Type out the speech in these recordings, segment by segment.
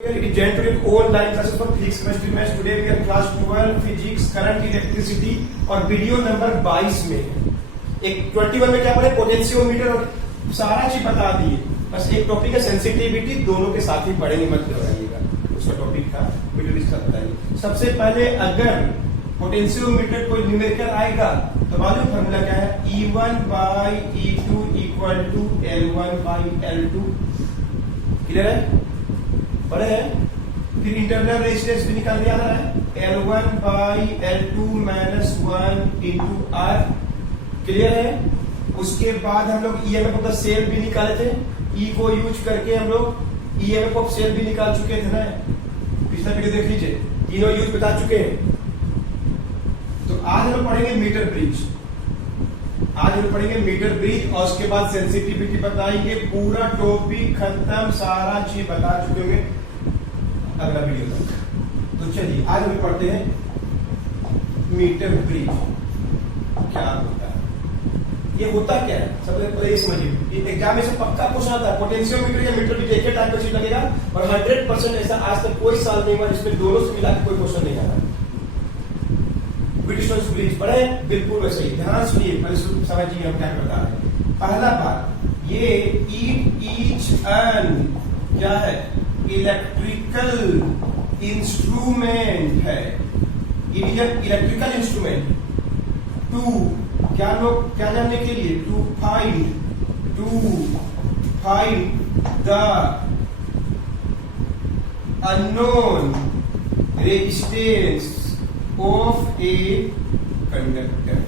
It is joined with online classes for physics, chemistry, maths. Today we are class 12 physics, current, electricity और video number 22 में एक 21 में क्या पढ़े potentiometer और सारा चीज बता दिए। बस एक टॉपिक है सेंसिटिविटी, दोनों के साथ ही पढ़ेंगे, मत घबराइएगा। उसका टॉपिक था वीडियो के साथ बताइए। सबसे पहले अगर पोटेंशियोमीटर कोई न्यूमेरिकल आएगा तो मालूम फॉर्मूला क्या है, E1 by E2 equal to L1 by L2। Clear है? बड़े हैं। फिर इंटरनल रेजिस्टेंस भी निकाल दिया है, L1 by L2 minus 1 into R। Clear है? उसके बाद हम लोग ईएमएफ का सेल भी निकाले थे, ई को यूज करके हम लोग ईएमएफ ऑफ सेल भी निकाल चुके थे ना, पिछला वीडियो देख लीजिए, तीनों यूज बता चुके हैं। तो आज हम लोग पढ़ेंगे मीटर ब्रिज। आज हम पढ़ेंगे मीटर ब्रिज और उसके बाद सेंसिटिविटी बताएंगे। पूरा टॉपिक खत्म, सारा चीज बता चुके होंगे अगला वीडियो तक। तो चलिए आज हम पढ़ते हैं मीटर ब्रिज क्या होता है, ये होता क्या है। सबसे पहले ये समझिए, एग्जाम में से पक्का पूछा था पोटेंशियोमीटर या मीटर ब्रिज एक ही टाइप का चीज लगेगा और 100% ऐसा आज तक कोई साल नहीं हुआ जिसमें दोनों से मिला के कोई क्वेश्चन नहीं आया। ब्रिटिश ब्रिज पढ़े बिल्कुल वैसे ही, ध्यान सुनिए, पहले समझिए हम क्या बता रहे हैं। पहला बात, ये ईच एन क्या है, इलेक्ट्रिकल इंस्ट्रूमेंट है। इलेक्ट्रिकल इंस्ट्रूमेंट टू क्या लोग क्या जानने के लिए, to find the unknown resistance of a conductor.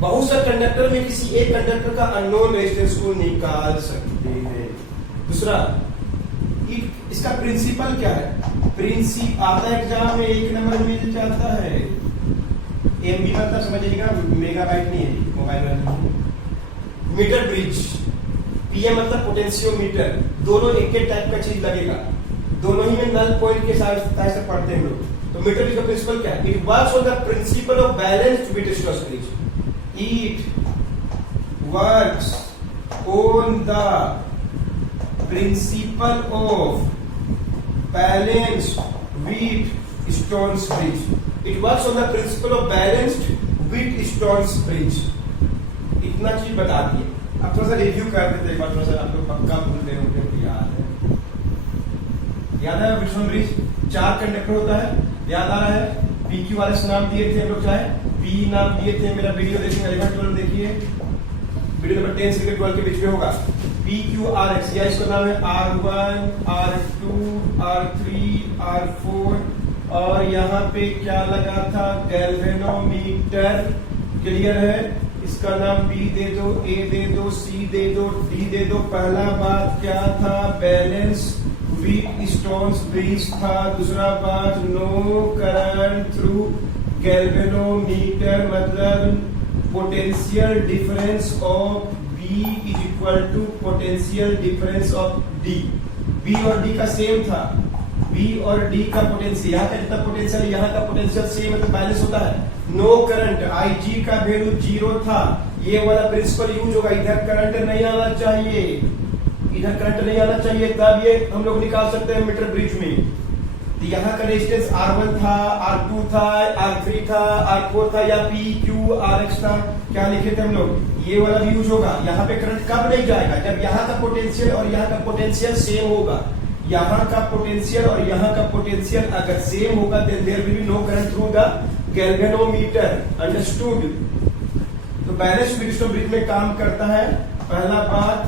बहुत से कंडक्टर में किसी एक कंडक्टर का अननोन रेजिस्टेंस को निकाल सकते हैं। दूसरा, इसका प्रिंसिपल क्या है, प्रिंसिपल आता है एग्जाम में, एक नंबर मिल जाता है। एमबी मतलब समझिएगा मेगाबाइट नहीं है, मोबाइल में। मीटर ब्रिज, पीएम मतलब पोटेंशियोमीटर, दोनों एक ही टाइप का चीज लगेगा, दोनों ही में नल पॉइंट के साथ से पढ़ते हैं लोग। तो मीटर ब्रिज का प्रिंसिपल क्या है, it works on the principle of balanced British bridge. It works on the principle of balanced Wheatstone bridge. It works on the principle of balanced Wheatstone bridge. इतना चीज बता दिए। अब थोड़ा सा रिव्यू कर देते हैं, थोड़ा सा आप लोग पक्का भूल गए होंगे, याद है व्हीटस्टोन ब्रिज 4 कंडक्टर होता है, याद आ रहा है। PQRS नाम दिए थे हम लोग, चाहे P नाम दिए थे। मेरा वीडियो देखिए 11-12 देखिए, वीडियो नंबर 10 से 12 के बीच में होगा। PQRS या इसका नाम है R1, R2, R3, R4 और यहाँ पे क्या लगा था, गैल्वेनोमीटर। क्लियर है? इसका नाम B दे दो, A दे दो, C दे दो, D दे दो। पहला बात क्या था, बैलेंस व्हीटस्टोन ब्रिज था। दूसरा बात, नो करंट थ्रू गैल्वेनोमीटर, मतलब potential difference of B is equal to potential difference of D। B और D का सेम था, B और D का पोटेंशियल, यहाँ का जितना पोटेंशियल यहाँ का पोटेंशियल सेम है, तो बैलेंस होता है। नो करंट, IG का वैल्यू 0 था, ये वाला प्रिंसिपल यूज होगा। इधर करंट नहीं आना चाहिए, इधर करंट नहीं आना चाहिए, तब ये हम लोग निकाल सकते हैं मीटर ब्रिज में। तो यहाँ का रेजिस्टेंस R1 था, R2 था, R3 था, R4 था या PQRS था, क्या लिखे थे हम लोग, ये वाला भी यूज होगा। यहाँ पे करंट कब नहीं जाएगा, जब यहाँ का पोटेंशियल और यहाँ का पोटेंशियल सेम होगा। यहाँ का पोटेंशियल और यहाँ का पोटेंशियल अगर सेम होगा, then there will be no current through the galvanometer. Understood? तो बैलेंस्ड व्हीटस्टोन ब्रिज में काम करता है, पहला बात।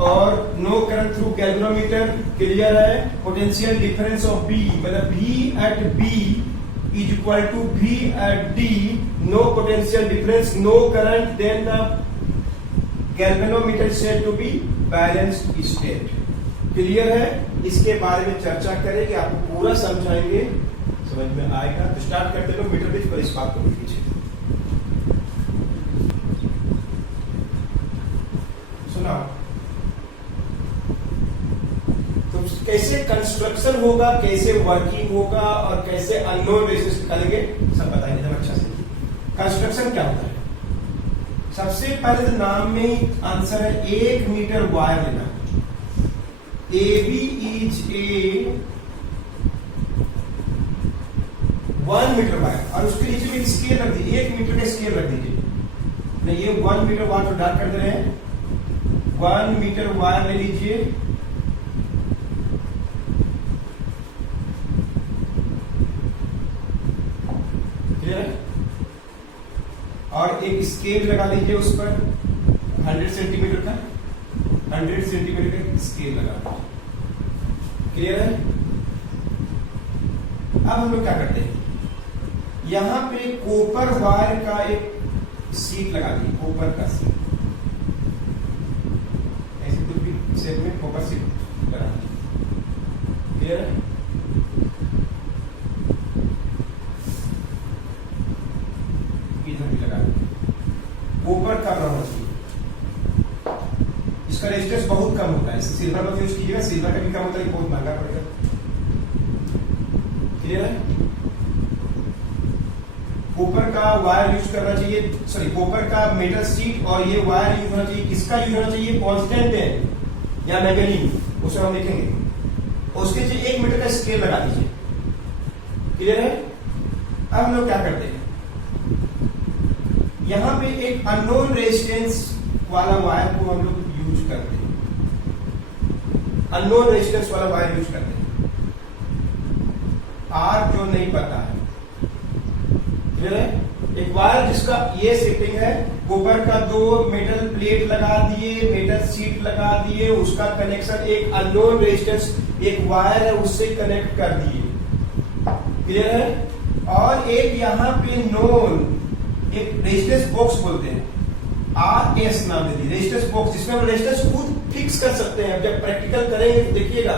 और no current through galvanometer, clear है। पोटेंशियल डिफरेंस ऑफ B, मतलब V at B is equal to V at D। No potential difference, no current, then the galvanometer said to be balanced state. Clear है? इसके बारे में चर्चा करेंगे, आपको पूरा समझाएंगे, समझ में आएगा। तो स्टार्ट करते लोग मीटर ब्रिज पर, इस बात को लीजिए। सुना तो कैसे कंस्ट्रक्शन होगा, कैसे वर्किंग होगा और कैसे अननोन रेजिस्टेंस निकालेंगे, सब बताएंगे जब अच्छा से। कंस्ट्रक्शन क्या होता है, सबसे पहले तो नाम में आंसर है, 1 मीटर वायर लेना। AB is a 1 metre wire और उसके नीचे में एक स्केल रख दीजिए, 1 मीटर का स्केल रख दीजिए। नहीं, ये 1 मीटर वायर को डार्क कर दे रहे हैं। 1 मीटर वायर ले लीजिए, क्लियर है? और एक स्केल लगा लीजिए उस पर 100 सेंटीमीटर का, 100 सेंटीमीटर का स्केल लगा लीजिए, क्लियर है? अब हम लोग क्या करते हैं, यहां पे कॉपर वायर का एक सीट लगा दी, कॉपर का सीट, ऐसे कुछ भी शेप में कॉपर सीट लगा दी, क्लियर है? इधर भी लगा दी, कॉपर का रहना चाहिए, इसका रेजिस्टेंस बहुत कम होता है, सिल्वर मत यूज कीजिएगा, सिल्वर का भी कम होता है, बहुत महंगा पड़ेगा, क्लियर है? कॉपर का वायर यूज करना चाहिए, सॉरी कॉपर का मेटल शीट, और ये वायर यूज होना चाहिए, किसका यूज होना चाहिए, कांस्टेंट है या मैग्नीशियम, उसे हम देखेंगे। उसके नीचे 1 मीटर का स्केल लगा दीजिए, क्लियर है? अब हम लोग क्या करते हैं, यहां पे एक अननोन रेजिस्टेंस वाला वायर को हम लोग यूज करते हैं, अननोन रेजिस्टेंस वाला वायर यूज करते हैं, आर जो नहीं पता है, क्लियर है? एक वायर जिसका ये सेटिंग है, कॉपर का 2 मेटल प्लेट लगा दिए, मेटल शीट लगा दिए, उसका कनेक्शन एक अननोन रेजिस्टेंस एक वायर है उससे कनेक्ट कर दिए, क्लियर है? और एक यहां पे नोन एक रेजिस्टेंस बॉक्स बोलते हैं, RS नाम दे दी, रेजिस्टेंस बॉक्स, जिसमें हम रेजिस्टेंस खुद फिक्स कर सकते हैं। जब प्रैक्टिकल करेंगे तो देखिएगा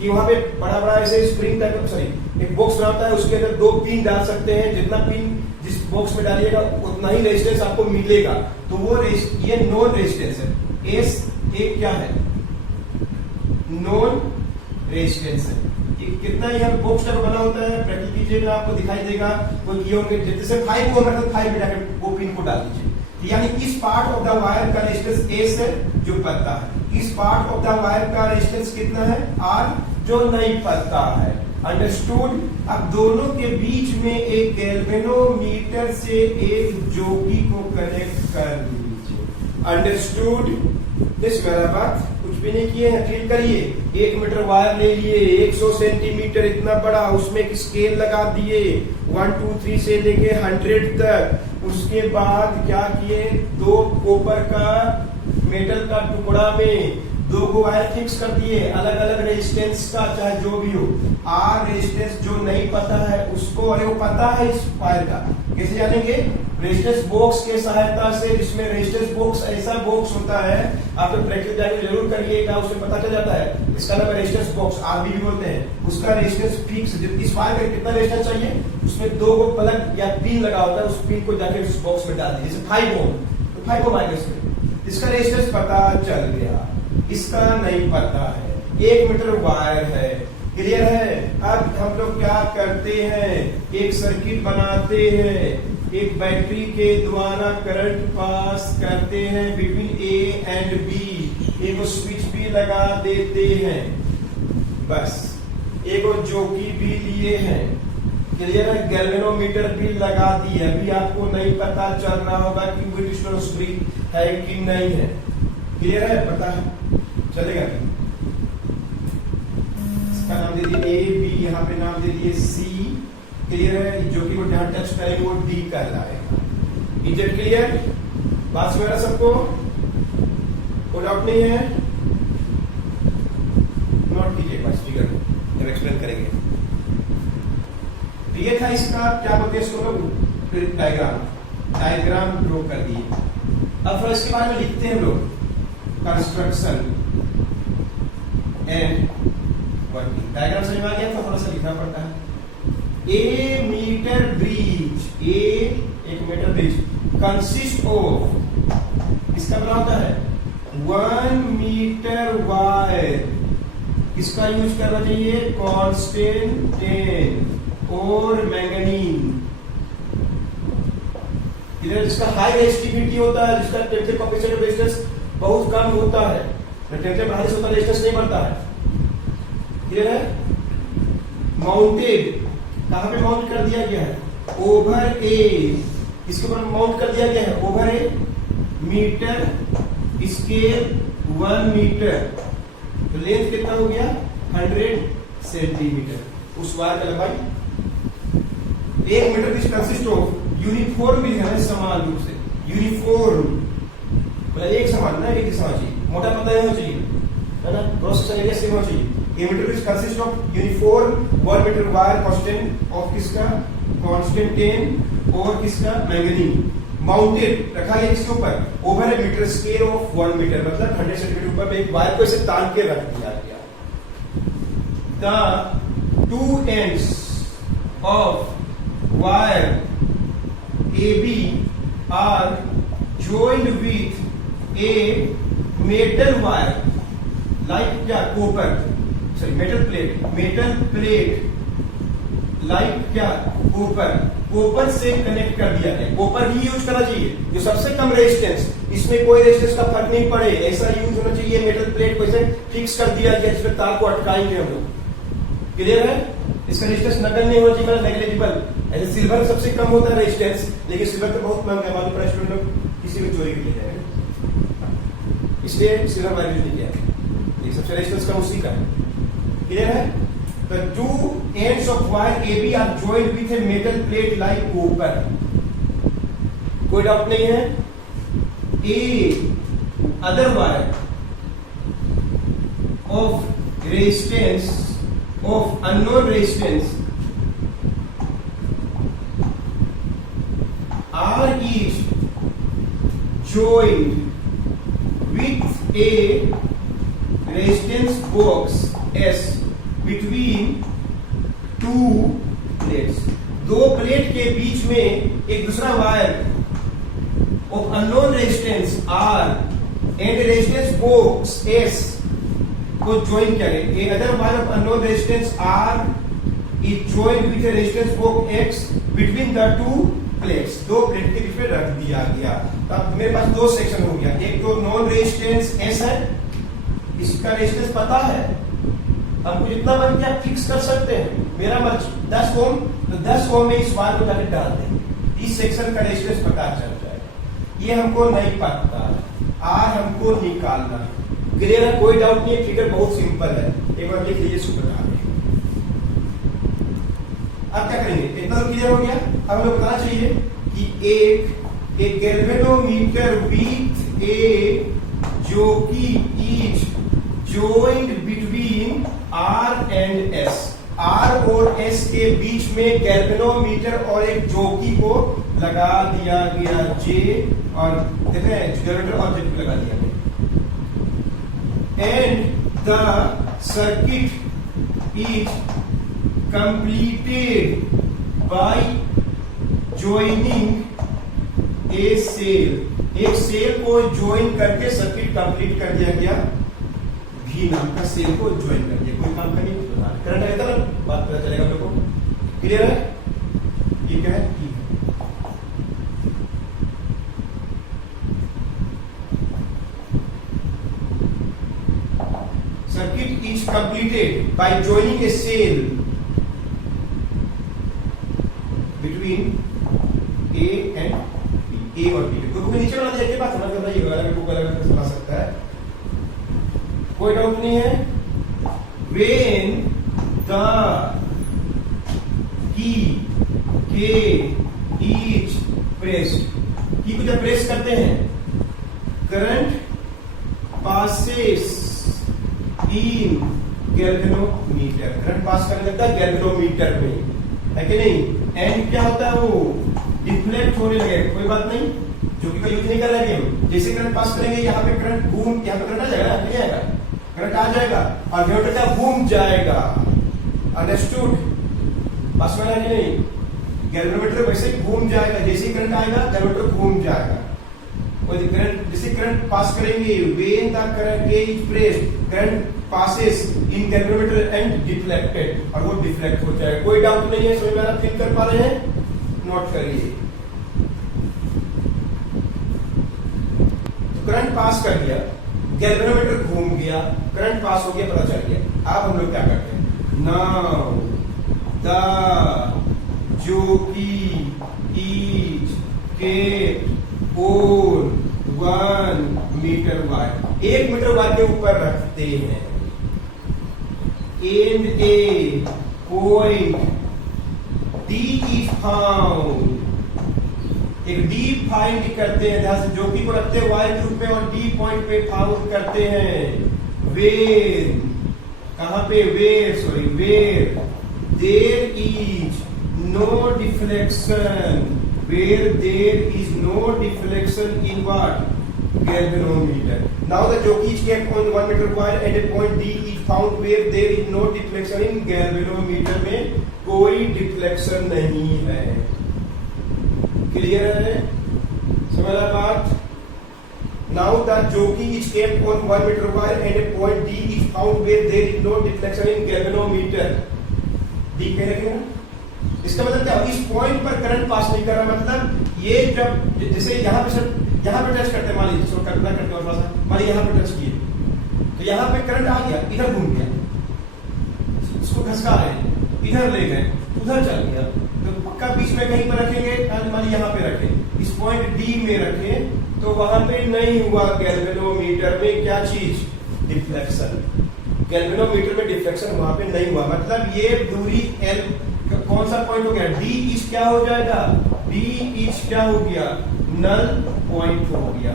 कि वहां पे बड़ा बड़ा ऐसे स्प्रिंग टाइप, सॉरी एक बॉक्स बनाता है, उसके अंदर 2 पिन डाल सकते हैं, जितना पिन जिस बॉक्स में डालिएगा उतना ही रेजिस्टेंस आपको मिलेगा। तो वो ये नॉन रेजिस्टेंस है, एस एक क्या है, नॉन रेजिस्टेंस है। कितना यह बॉक्स टाइप बना होता है, प्रैक्टिस कीजिएगा आपको दिखाई देगा, वो किए होंगे, जैसे 5 ओम है तो 5 में जाकर वो पिन को डाल दीजिए। यानी इस पार्ट ऑफ द वायर का रेजिस्टेंस एस है जो पता है, इस पार्ट ऑफ द वायर का रेजिस्टेंस कितना है, आर जो नहीं पता है, अंडरस्टूड? अब दोनों के बीच में एक गैल्वेनोमीटर से एक जोगी को कनेक्ट कर लीजिए, अंडरस्टूड? दिस मेरा बात कुछ भी नहीं किए हैं, क्लियर करिए। 1 मीटर वायर ले लिए, 100 सेंटीमीटर इतना बड़ा, उसमें एक स्केल लगा दिए 1 2 3 से लेके 100 तक। उसके बाद क्या किए, 2 कॉपर का मेटल का टुकड़ा में 2 को वायर फिक्स कर दिए, अलग अलग रेजिस्टेंस का, चाहे जो भी हो। आर रेजिस्टेंस जो नहीं पता है उसको, अरे वो पता है इस वायर का, कैसे जानेंगे, रेजिस्टेंस बॉक्स के सहायता से, जिसमें रेजिस्टेंस बॉक्स ऐसा बॉक्स होता है, आप तो प्रैक्टिस जाके जरूर करिएगा, उसमें पता चल जाता है, इसका नाम रेजिस्टेंस बॉक्स, आरबी भी बोलते हैं। उसका रेजिस्टेंस फिक्स, इस वायर का कितना रेजिस्टेंस चाहिए, उसमें 2 को प्लग या पिन लगा होता है, उस पिन को जाके उस बॉक्स में डाल दीजिए, जैसे 5 ओम, तो 5 ओम आएगा इसमें, इसका रेजिस्टेंस पता चल गया, इसका नहीं पता है, 1 मीटर वायर है, क्लियर है? अब हम लोग क्या करते हैं, एक सर्किट बनाते हैं, एक बैटरी के द्वारा करंट पास करते हैं बिटवीन ए एंड बी, एक स्विच भी लगा देते हैं, बस एक जोकी भी लिए हैं, क्लियर है? गैल्वेनोमीटर भी लगा दिए, अभी आपको नहीं पता चल रहा होगा कि व्हीटस्टोन स्प्रिंग है कि नहीं है, क्लियर है? पता है, चलेगा? इसका नाम दे दिए ए, बी, यहाँ पे नाम दे दिए सी, क्लियर है? जो कि वो जहां टच करेंगे वो डी कहलाएगा। Is it clear? बात समझ रहा सबको? कोई डाउट नहीं है? नोट कीजिए बस फिगर जब एक्सप्लेन करेंगे। तो ये था इसका क्या बोलते हैं, इसको लोग डायग्राम ड्रॉ कर दिए। अब थोड़ा इसके बारे में लिखते हैं लोग, कंस्ट्रक्शन एंड वर्किंग। डायग्राम समझ में आ गया तो थोड़ा सा लिखना पड़ता है। A metre bridge, a 1 metre bridge consist of, इसका बना होता है 1 मीटर वायर, इसका यूज करना चाहिए कांस्टेंट और मैंगनीज, जिसका हाई रेजिस्टिविटी होता है, जिसका टेम्परेचर कोएफिशिएंट ऑफ रेजिस्टेंस बहुत कम होता है, टेम्परेचर बढ़ाने से उतना रेजिस्टेंस नहीं बढ़ता है, क्लियर है? माउंटेड कहां पे माउंट कर दिया गया है? ओवर ए, इसके ऊपर माउंट कर दिया गया है over a metre scale 1 metre. तो लेंथ कितना हो गया? 100 सेंटीमीटर। उस वायर का लंबाई 1 metre which consist of uniform भी है, समान रूप से यूनिफॉर्म मतलब एक समान ना, एक ही समान चाहिए, मोटा पतला होना चाहिए, है ना, क्रॉस सेक्शन एरिया सेम होना चाहिए। A metre which consist of uniform 1 metre wire constant of किसका? कांस्टेंट 10 और किसका? मैंगनीज। माउंटेड रखा गया इसके ऊपर over a metre scale of 1 metre, मतलब 100 सेंटीमीटर ऊपर एक वायर को इसे तान के रख दिया गया। The two ends of wire AB are joined with a metal wire like क्या? Copper, sorry metal plate like क्या? कॉपर से कनेक्ट कर दिया गया। कॉपर ही यूज करना चाहिए, जो सबसे कम रेजिस्टेंस, इसमें कोई रेजिस्टेंस का फर्क नहीं पड़े, ऐसा यूज होना चाहिए। मेटल प्लेट को ऐसे फिक्स कर दिया गया जिसमें तार को अटकाएंगे हम लोग। क्लियर है? इसका रेजिस्टेंस नगण्य नहीं होना चाहिए, नेग्लिजिबल। ऐसे सिल्वर सबसे कम होता है रेजिस्टेंस, लेकिन सिल्वर तो बहुत महंगा है, हमारे प्राइस स्टूडेंट किसी भी चोरी के लिए जाएगा, इसलिए सिल्वर वायर यूज नहीं किया। सबसे रेजिस्टेंस कम उसी का है। क्लियर है? The two ends of wire AB are joined with a metal plate like copper. कोई डाउट नहीं है? A other wire of resistance of unknown resistance are each joined with a resistance box S between two plates। दो plate के बीच में एक दूसरा wire of unknown resistance R and resistance box S को join किया गया। एक other wire of unknown resistance R is joined with A resistance box X between the two plates. दो प्लेट के बीच में रख दिया गया। तो अब मेरे पास दो सेक्शन हो गया, एक तो नॉन रेजिस्टेंस S है, इसका रेजिस्टेंस पता है, हमको जितना बन गया फिक्स कर सकते हैं, मेरा मर्जी। 10 ओम, तो 10 ओम में इस वायर को जाके डाल देंगे, इस सेक्शन का रेजिस्टेंस पता चल जाएगा। ये हमको नहीं पता, आर हमको निकालना। क्लियर है? कोई डाउट नहीं है, फिगर बहुत सिंपल है, एक बार लिख लीजिए, इसको बता दें। अब क्या करेंगे? इतना तो क्लियर हो गया। अब हमें बताना चाहिए कि एक गैल्वेनोमीटर विथ ए जो कि is joined between R and S, R और S के बीच में गैल्वेनोमीटर और एक जोकी को लगा दिया गया, J और देख रहे हैं जनरेटर और J को लगा दिया गया। And the circuit is completed by joining a cell. एक सेल को ज्वाइन करके सर्किट कंप्लीट कर दिया गया, भी नाम का सेल को ज्वाइन कर दिया। कोई काम का नहीं बता, करंट आएगा ना, बात पता चलेगा मेरे को। क्लियर है? ये क्या है? Circuit is completed by joining a cell between a and b, a और बी। क्योंकि नीचे वाला देखिए बात समझ कर रही है, बुक अलग समझ सकता है, कोई डाउट नहीं है। When the key is pressed, की को जब प्रेस करते हैं, current passes in galvanometer, current pass करने लगता है गैल्वेनोमीटर में, है कि नहीं? एंड क्या होता है? वो डिफ्लेक्ट होने लगे। कोई बात नहीं, जो कि यूज नहीं कर रहे हम। जैसे करंट पास करेंगे, यहाँ पे करंट घूम, यहाँ पे करंट आ जाएगा, नहीं आएगा, करंट आ जाएगा और जनरेटर का घूम जाएगा। अंडरस्टूड? पास में है कि नहीं? गैल्वेनोमीटर वैसे ही घूम जाएगा, जैसे ही करंट आएगा जनरेटर घूम जाएगा। कोई करंट, जैसे करंट पास करेंगे, when the current is pressed, current passes in galvanometer and deflected, और वो डिफ्लेक्ट हो जाएगा। कोई डाउट नहीं है? समझ में फील कर पा रहे हैं? नोट करिए। तो करंट पास कर दिया, गैल्वेनोमीटर घूम गया, करंट पास हो गया, पता चल गया। अब हम लोग क्या करते हैं? नाउ द जो कि each kept on 1 metre wire, 1 metre wire के ऊपर रखते हैं। And a point D is found, एक D फाइंड करते हैं, ध्यान से, जो कि को रखते हैं वायर के रूप में और D पॉइंट पे फाउंड करते हैं। वेर, कहां पे, where there is no deflection, where there is no deflection in what, galvanometer. Now the jockey is kept on 1 meter wire and a point D is found where there is no deflection in galvanometer, में कोई deflection नहीं है। Clear है, समझा बात? Now the jockey is kept on 1 meter wire and a point D is found where there is no deflection in galvanometer. D कह रहे हैं, इसका मतलब क्या, इस पॉइंट पर करंट पास नहीं कर रहा, मतलब ये जब जैसे यहाँ पे टच करते हैं, मान लीजिए इसको कल्पना करते हैं, थोड़ा सा मान लीजिए यहाँ पे टच किए तो यहाँ पे करंट आ गया, इधर घूम गया, इसको घसका रहे हैं, इधर ले गए, उधर चल गया, तो पक्का बीच में कहीं पर रखेंगे, मान लीजिए यहाँ पे रखें, इस पॉइंट डी में रखें तो वहां पे नहीं हुआ गैल्वेनोमीटर में क्या चीज, डिफ्लेक्शन। गैल्वेनोमीटर में डिफ्लेक्शन वहां पे नहीं हुआ, मतलब ये दूरी एल कौन सा पॉइंट हो गया, डी इज क्या हो जाएगा, डी इज क्या हो गया, नल पॉइंट हो गया।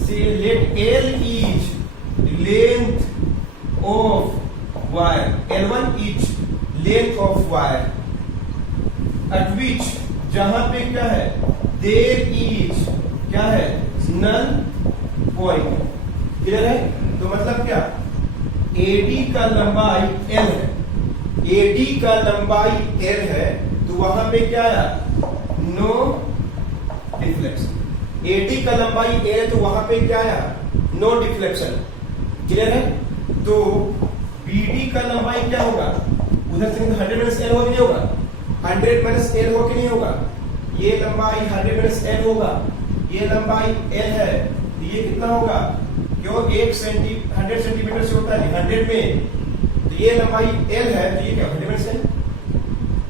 Say let L is length of wire, L1 is length of wire at which, जहां पे क्या है, देयर इज क्या है, नल पॉइंट। क्लियर है, तो मतलब क्या, एडी का लंबाई एल है, एडी का लंबाई एल है, तो वहां पे क्या है, नो डिफ्लेक्शन। एडी का लंबाई एल, तो वहां पे क्या है, नो डिफ्लेक्शन। क्लियर है, तो बीडी का लंबाई क्या होगा, उधर से 100 माइनस एल हो कि नहीं होगा, 100 माइनस एल हो कि नहीं होगा, ये लंबाई 100 माइनस एल होगा, ये लंबाई एल है, तो ये कितना होगा, क्यों 100 सेंटीमीटर से होता है 100 में, तो ये लंबाई एल है, तो ये क्या 100 माइनस एल,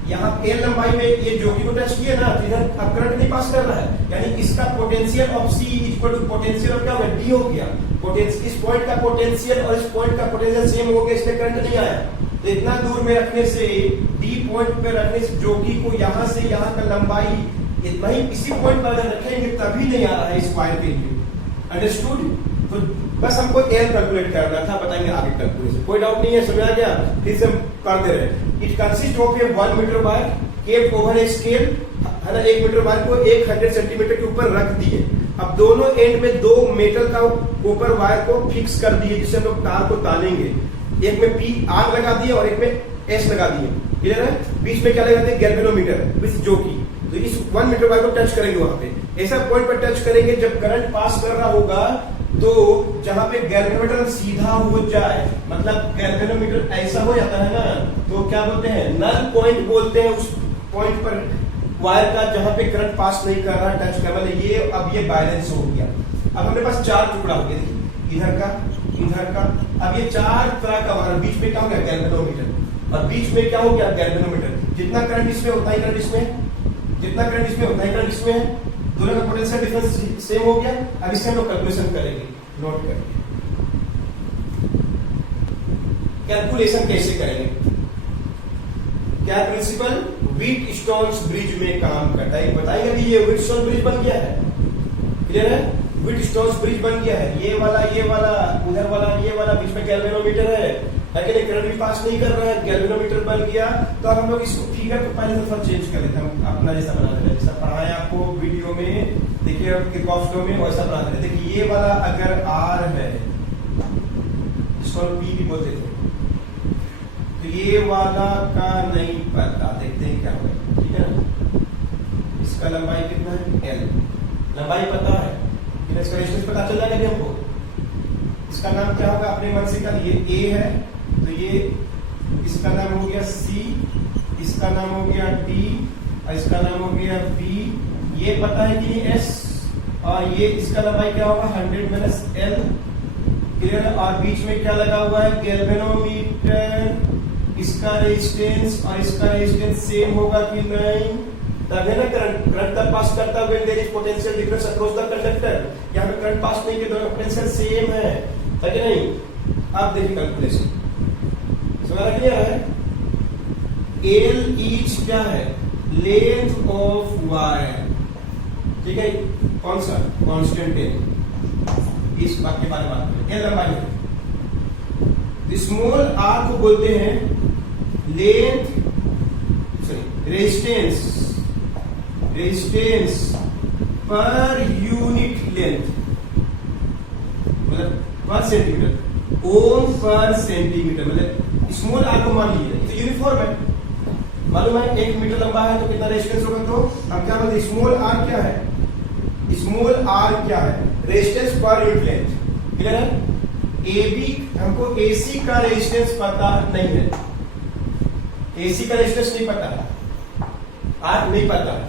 यहाँ एल लंबाई में ये जोकी को टच किया ना, तो इधर अब करंट नहीं पास कर रहा है, यानी इसका potential of C equal to potential of क्या होगा, डी हो गया। पोटेंशियल, इस पॉइंट का पोटेंशियल और इस पॉइंट का पोटेंशियल सेम हो गया, इसलिए करंट नहीं आया। तो इतना दूर में रखने से, डी पॉइंट पे रखने से जोकी को यहाँ से यहाँ का लंबाई इतना ही, इसी पॉइंट पर अगर रखेंगे तभी नहीं आ रहा है इस वायर के लिए। अंडरस्टूड? तो बस हमको एल कैलकुलेट करना था, बताएंगे आगे कैलकुलेशन, कोई डाउट नहीं है, समझ आ गया? फिर से हम कर दे रहे। It consist of a 1 metre wire kept over a scale, है ना, 1 मीटर वायर को 100 सेंटीमीटर के ऊपर रख दिए। अब दोनों एंड में 2 मेटल का ऊपर वायर को फिक्स कर दिए, जिससे हम लोग तार को तानेंगे। एक में पी आर लगा दिए और एक में एस लगा दिए। क्लियर है? बीच में क्या लगा दिए, गैल्वेनोमीटर विद जोकी। तो इस 1 मीटर वायर को टच करेंगे, वहां पे ऐसा पॉइंट पर टच करेंगे जब करंट पास कर रहा होगा, तो जहां पे गैल्वेनोमीटर सीधा हो जाए, मतलब गैल्वेनोमीटर ऐसा हो जाता है ना, तो क्या बोलते हैं, नल पॉइंट बोलते हैं उस पॉइंट पर वायर का जहां पे करंट पास नहीं कर रहा, टच कर, मतलब ये अब ये बैलेंस हो गया। अब हमारे पास 4 टुकड़ा हो गया, देखिए इधर का, इधर का, अब ये 4 तरह का वायर, बीच में क्या हो गया, गैल्वेनोमीटर, और बीच में क्या हो गया, गैल्वेनोमीटर। जितना करंट इसमें उतना ही करंट इसमें, जितना करंट इसमें उतना ही करंट इसमें है, दोनों का पोटेंशियल डिफरेंस सेम हो गया। अब इससे हम लोग कैलकुलेशन करेंगे, नोट करेंगे। कैलकुलेशन कैसे करेंगे, क्या प्रिंसिपल व्हीटस्टोन ब्रिज में काम करता है बताइए। अभी ये व्हीटस्टोन ब्रिज बन गया है, क्लियर है, व्हीटस्टोन ब्रिज बन गया है। ये वाला उधर वाला, ये वाला बीच में गैल्वेनोमीटर है, लेकिन करंट भी पास नहीं कर रहा है, गैल्वेनोमीटर बन गया। तो अब हम लोग इसको फिगर को पहले तो थोड़ा चेंज कर लेते हैं, अपना जैसा बना देते हैं, जैसा पढ़ाया आपको वीडियो में, देखिए किरचॉफ लॉ में वैसा बना देते हैं। देखिए ये वाला अगर आर है, इसको पी भी बोलते थे, तो ये वाला का नहीं पता, देखते हैं क्या होगा, ठीक है ना। इसका लंबाई कितना है, एल, लंबाई पता है, इसका रेजिस्टेंस पता चल जाएगा हमको। इसका नाम क्या होगा, अपने मन से कर, ये ए है, तो ये इसका नाम हो गया सी, इसका नाम हो गया डी, और इसका नाम हो गया बी। ये पता है कि ये एस, और ये इसका लंबाई क्या होगा, 100 माइनस एल। क्लियर है? और बीच में क्या लगा हुआ है, गैल्वेनोमीटर इसका रेजिस्टेंस और इसका रेजिस्टेंस सेम होगा कि नहीं, तब है ना करंट तब पास करता when there is potential difference across the conductor. यहाँ पे करंट पास नहीं किया, दोनों पोटेंशियल सेम है कि नहीं। अब देखिए कैलकुलेशन समझ क्लियर है। एल ईच क्या है, लेंथ ऑफ वायर, ठीक है, कौन सा कांस्टेंट है, इस बात के बारे में बात करें। एल लंबाई है, स्मॉल आर को बोलते हैं length, sorry resistance per unit length, मतलब पर सेंटीमीटर, ओम पर सेंटीमीटर, मतलब स्मॉल आर को मान लीजिए तो यूनिफॉर्म है, मालूम है 1 मीटर लंबा है तो कितना रेजिस्टेंस होगा। तो हम क्या बोलते हैं, स्मॉल आर क्या है, स्मॉल आर क्या है, resistance per unit length, clear है। AB हमको AC का रेजिस्टेंस पता नहीं है, AC का रेजिस्टेंस नहीं पता है, R नहीं पता है,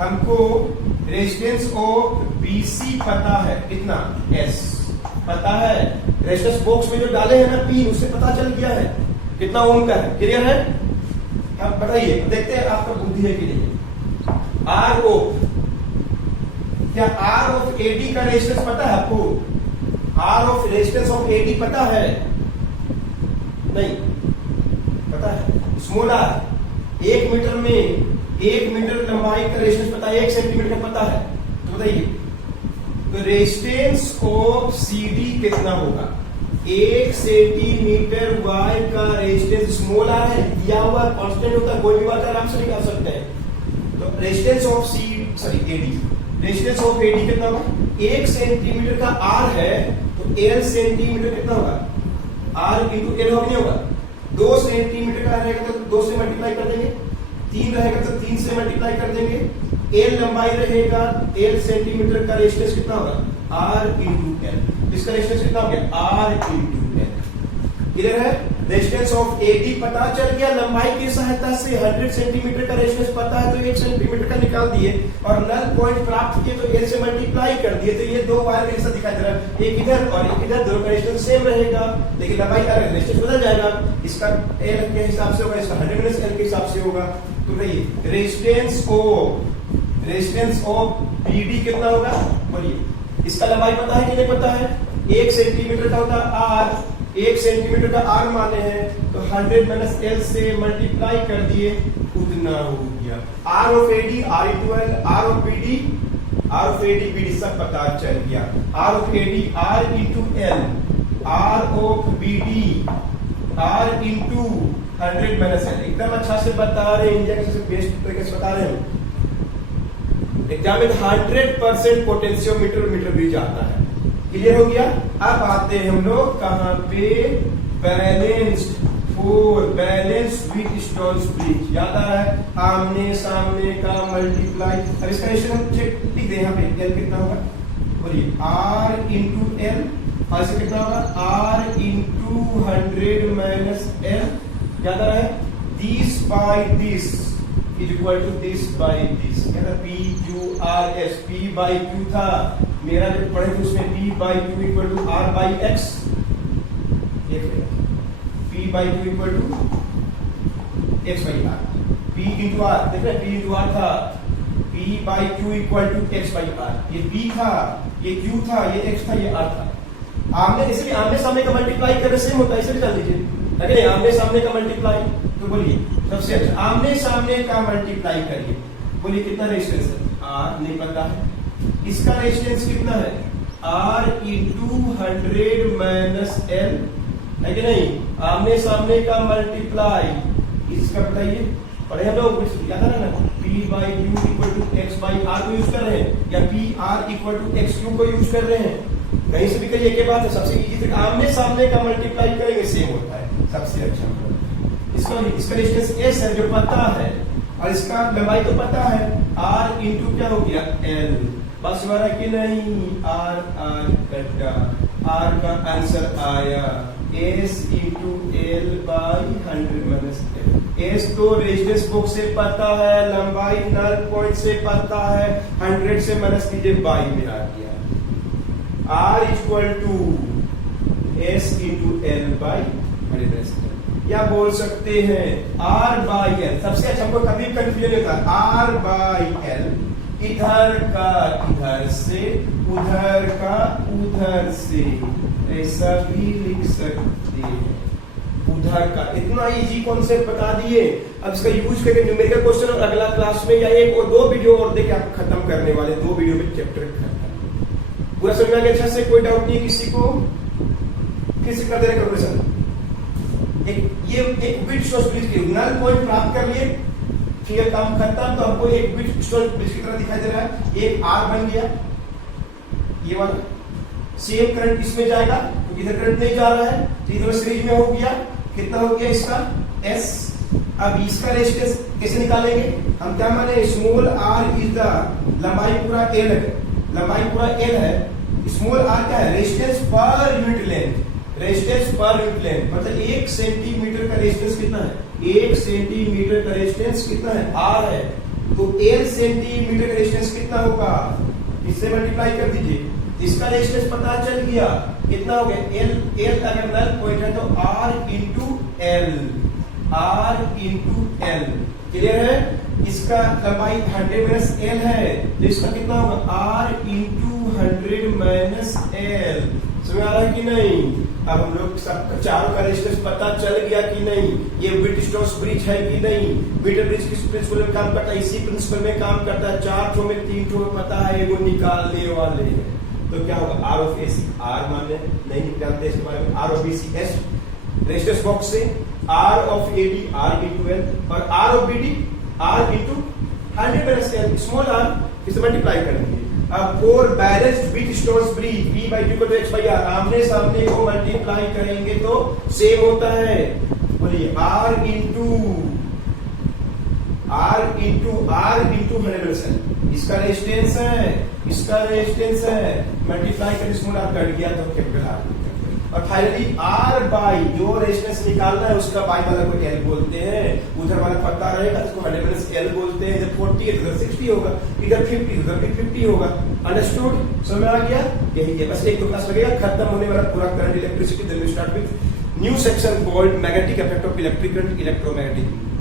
हमको रेजिस्टेंस ऑफ BC पता है, कितना S पता है, रेजिस्टेंस बॉक्स में जो डाले हैं ना पिन, उससे पता चल गया है कितना ओम का है, क्लियर है। अब बताइए, देखते हैं आपका बुद्धि है कि नहीं। R ऑफ, क्या R ऑफ AD का रेजिस्टेंस पता है आपको, R of resistance of AD पता है, नहीं पता है। स्मॉल r 1 मीटर में 1 मीटर लंबाई का रेजिस्टेंस पता है, 1 सेंटीमीटर का पता है, तो बताइए तो रेजिस्टेंस ऑफ CD कितना होगा। 1 सेंटीमीटर वायर का रेजिस्टेंस स्मॉल r है, दिया हुआ कांस्टेंट होता है, कोई भी बात आराम से निकाल सकते हैं। तो resistance of AD, resistance of AD कितना होगा, 1 सेंटीमीटर का R है तो L सेंटीमीटर कितना होगा, R इंटू L होगा, नहीं होगा। 2 सेंटीमीटर का रहेगा तो 2 से मल्टीप्लाई कर देंगे, 3 रहेगा तो 3 से मल्टीप्लाई कर देंगे, L लंबाई रहेगा, L सेंटीमीटर का रेजिस्टेंस कितना होगा, R इंटू L, इसका रेजिस्टेंस कितना हो गया, R इंटू L, क्लियर है। रेजिस्टेंस ऑफ AD पता चल गया, लंबाई की सहायता से 100 सेंटीमीटर का रेजिस्टेंस पता है तो 1 सेंटीमीटर का निकाल दिए, और नल पॉइंट प्राप्त किए तो L से मल्टीप्लाई कर दिए, तो ये दो वायर कैसा दिखाई दे रहा है, एक इधर और एक इधर, दोनों का रेजिस्टेंस सेम रहेगा, लेकिन लंबाई का रेजिस्टेंस बदल जाएगा, इसका L के हिसाब से होगा, इसका 100 माइनस L के हिसाब से होगा। तो भाई रेजिस्टेंस ऑफ BD कितना होगा, बोलिए, इसका लंबाई पता है कि नहीं पता है, 1 सेंटीमीटर का होता है R, 1 सेंटीमीटर का R माने हैं तो 100 माइनस L से मल्टीप्लाई कर दिए, उतना हो गया। R of AD R into L, R of AD BD सब पता चल गया। R of AD R into L, R of BD R into 100 minus L, एकदम अच्छा से बता रहे हैं, इंडिया के सबसे बेस्ट तरीके से बता रहे हैं। एग्जाम में 100% पोटेंशियोमीटर मीटर भी जाता है, क्लियर हो गया। अब आते हैं हम लोग कहां पे, बैलेंस विथ स्टोन्स ब्रिज, याद आ रहा है, आमने सामने का मल्टीप्लाई। अब इसका रेशियो चेक लिख दे, यहाँ पे L कितना होगा, बोलिए R इंटू L, और इसका कितना होगा R इंटू 100 माइनस L, याद आ रहा है, this by this is equal to this by this, PQRS, P by Q था मेरा, जब पढ़े थे उसमें P by Q equal to R by X, P by Q equal to X by R, P into R, देख रहे P into R था, P by Q equal to X by R, ये P था, ये Q था, ये X था, ये R था। आमने, इसलिए आमने सामने का मल्टीप्लाई करने से होता है, इसलिए जान लीजिए, अगर आमने सामने का मल्टीप्लाई, तो बोलिए सबसे अच्छा आमने सामने का मल्टीप्लाई करिए, बोलिए कितना रेजिस्टेंस है, R नहीं पता है, इसका रेजिस्टेंस कितना है, R इंटू 100 माइनस L, है कि नहीं। आमने सामने का मल्टीप्लाई, इसका बताइए, पढ़े हम लोग याद है ना, P by Q equal to X by R को यूज कर रहे हैं, या P R equal to XQ को यूज कर रहे हैं, कहीं से भी करिए, एक बात है, सबसे इजी तक आमने सामने का मल्टीप्लाई करेंगे, सेम होता है, सबसे अच्छा। इसका रेजिस्टेंस S है जो पता है, और इसका लंबाई तो पता है, R इंटू क्या हो गया L, बस वाला कि नहीं, R कटा, R का आंसर आया S into L by 100 minus L। S तो रेजिस्टेंस बॉक्स से पता है, लंबाई नल पॉइंट से पता है, 100 से माइनस कीजिए, बाई में आ गया। R equal to S into L by 100 minus L। या बोल सकते हैं R बाई एल। सबसे अच्छा हमको कभी कंफ्यूजन होता है, R बाई एल, इधर का इधर से, उधर का उधर से, ऐसा भी लिख सकते हैं, उधर का। इतना इजी कॉन्सेप्ट बता दिए। अब इसका यूज करके न्यूमेरिकल क्वेश्चन और अगला क्लास में या एक और दो वीडियो और देके आप खत्म करने वाले, 2 वीडियो में चैप्टर खत्म। पूरा समझ में आ गया अच्छा से? कोई डाउट नहीं है किसी को? किसी कर दे रहे कैलकुलेशन। एक बिट स्टोन ब्रिज के नल पॉइंट प्राप्त कर लिए, फिर काम खत्म। तो हमको एक बिट स्टोन ब्रिज की तरह दिखाई दे रहा है, एक आर बन गया ये वाला। सेम करंट इसमें जाएगा क्योंकि इधर करंट नहीं जा रहा है, तो इधर सीरीज में हो गया। कितना हो गया इसका S। अब इसका रेजिस्टेंस कैसे निकालेंगे हम? क्या माने, स्मॉल r इज द, लंबाई पूरा L है, लंबाई पूरा L है, स्मॉल r क्या है? Resistance per unit length, resistance per unit length मतलब 1 सेंटीमीटर का रेजिस्टेंस कितना है? 1 सेंटीमीटर का रेजिस्टेंस कितना है? R है। तो L सेंटीमीटर का रेजिस्टेंस कितना होगा? इससे मल्टीप्लाई कर दीजिए, इसका रेजिस्टेंस पता चल गया। कितना हो गया? L अगर नल पॉइंट है तो R into L, R into L. Clear है? इसका लंबाई 100 माइनस L है, तो इसका कितना होगा? R into 100 minus L। समझ आ रहा है कि नहीं? अब हम लोग सब चारों का रेजिस्टेंस पता चल गया कि नहीं? ये व्हीटस्टोन ब्रिज है कि नहीं? व्हीटस्टोन ब्रिज किस प्रिंसिपल में काम करता है? इसी प्रिंसिपल में काम करता है। 4 में 3 में पता है, वो निकालने वाले हैं। तो क्या होगा? R ऑफ AC, R मान ले नहीं निकालते इसके बारे में, R of BC S resistance box से, R of AD R into L, और R of BD R into 100 minus L, small r, इसे मल्टीप्लाई करेंगे। अब for balanced Wheatstone bridge V by two को H बाई R, आमने सामने को multiply करेंगे तो सेम होता है। बोलिए R into R into 100 minus L, इसका रेजिस्टेंस है, इसका रेजिस्टेंस है, मल्टीप्लाई कर स्मॉल r कट गया तो कैपिटल R। और फाइनली R बाई जो रेजिस्टेंस निकालना है उसका बाई वाला को L बोलते हैं, उधर वाला पता रहेगा इसको 100 माइनस L बोलते हैं। जब 40 है तो 60 होगा, इधर 50 उधर भी 50 होगा। अंडरस्टूड? समझ में आ गया? यही है, बस एक दो क्लास लगेगा, खत्म होने वाला पूरा current electricity. Then we start with new section called magnetic effect of electric current, electromagnetic.